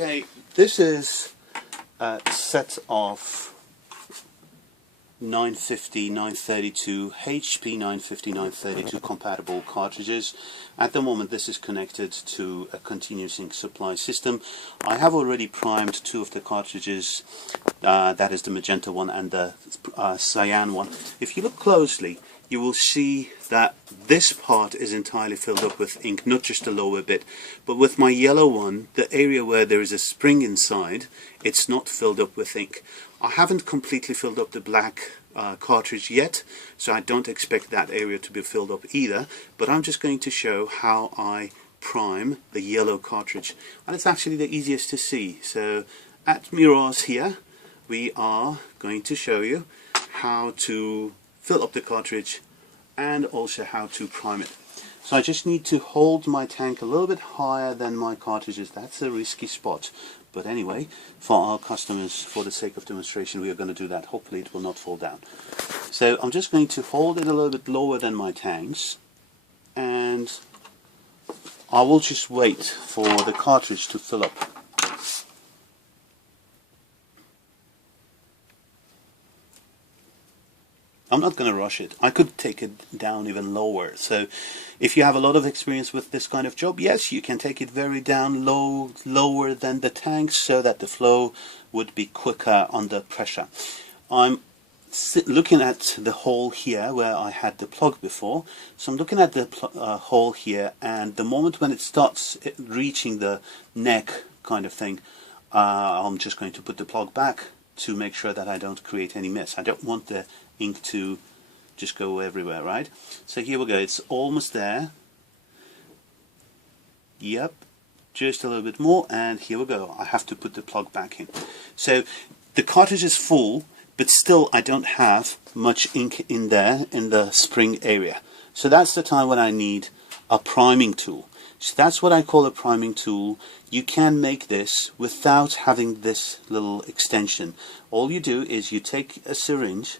Okay, this is a set of 950, 932, HP 950, 932 compatible cartridges. At the moment this is connected to a continuous ink supply system. I have already primed two of the cartridges, that is the magenta one and the cyan one. If you look closely, you will see that this part is entirely filled up with ink, not just the lower bit. But with my yellow one, the area where there is a spring inside, it's not filled up with ink. I haven't completely filled up the black cartridge yet, so I don't expect that area to be filled up either, but I'm just going to show how I prime the yellow cartridge, and it's actually the easiest to see. So at MIR-AUS here, we are going to show you how to fill up the cartridge and also how to prime it. So I just need to hold my tank a little bit higher than my cartridges. That's a risky spot, but anyway, for our customers, for the sake of demonstration, we are going to do that. Hopefully it will not fall down. So I'm just going to hold it a little bit lower than my tanks, and I will just wait for the cartridge to fill up. I'm not going to rush it. I could take it down even lower. So if you have a lot of experience with this kind of job, yes, you can take it very down lower than the tanks so that the flow would be quicker under pressure. I'm looking at the hole here where I had the plug before. So I'm looking at the hole here, and the moment when it starts reaching the neck kind of thing, I'm just going to put the plug back to make sure that I don't create any mess. I don't want the ink to just go everywhere, right? So here we go, it's almost there. Yep, just a little bit more, and here we go. I have to put the plug back in. So the cartridge is full, but still I don't have much ink in there in the spring area. So that's the time when I need a priming tool. So that's what I call a priming tool. You can make this without having this little extension. All you do is you take a syringe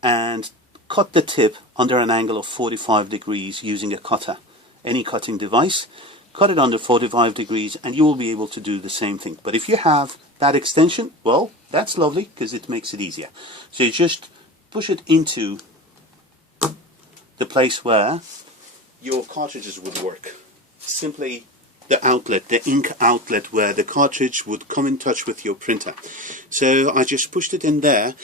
and cut the tip under an angle of 45 degrees using a cutter. Any cutting device, cut it under 45 degrees and you will be able to do the same thing. But if you have that extension, well, that's lovely because it makes it easier. So you just push it into the place where your cartridges would work. Simply the outlet, the ink outlet where the cartridge would come in touch with your printer. So I just pushed it in there.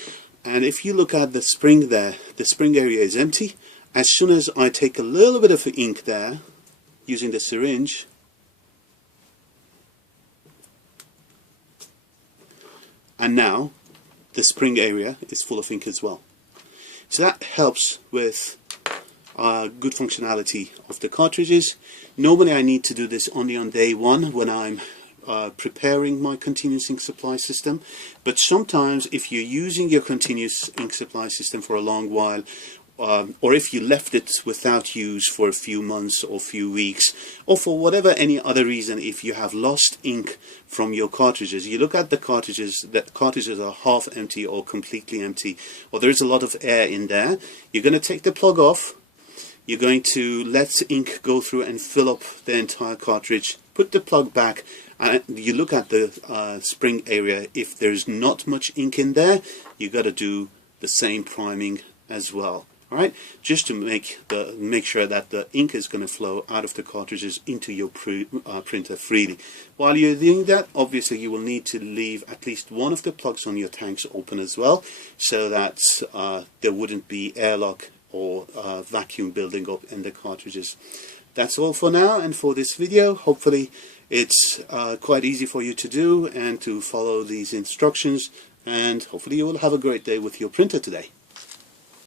And if you look at the spring there, the spring area is empty. As soon as I take a little bit of ink there, using the syringe, and now the spring area is full of ink as well. So that helps with good functionality of the cartridges. Normally I need to do this only on day one when I'm preparing my continuous ink supply system, but sometimes if you're using your continuous ink supply system for a long while, or if you left it without use for a few months or few weeks, or for whatever any other reason, if you have lost ink from your cartridges, you look at the cartridges, that cartridges are half empty or completely empty, or there is a lot of air in there, you're going to take the plug off. You're going to let ink go through and fill up the entire cartridge, put the plug back, and you look at the spring area. If there's not much ink in there, you got to do the same priming as well. Alright, just to make sure that the ink is going to flow out of the cartridges into your printer freely. While you're doing that, obviously you will need to leave at least one of the plugs on your tanks open as well, so that there wouldn't be airlock or vacuum building up in the cartridges. That's all for now and for this video. Hopefully it's quite easy for you to do and to follow these instructions, and hopefully you will have a great day with your printer today.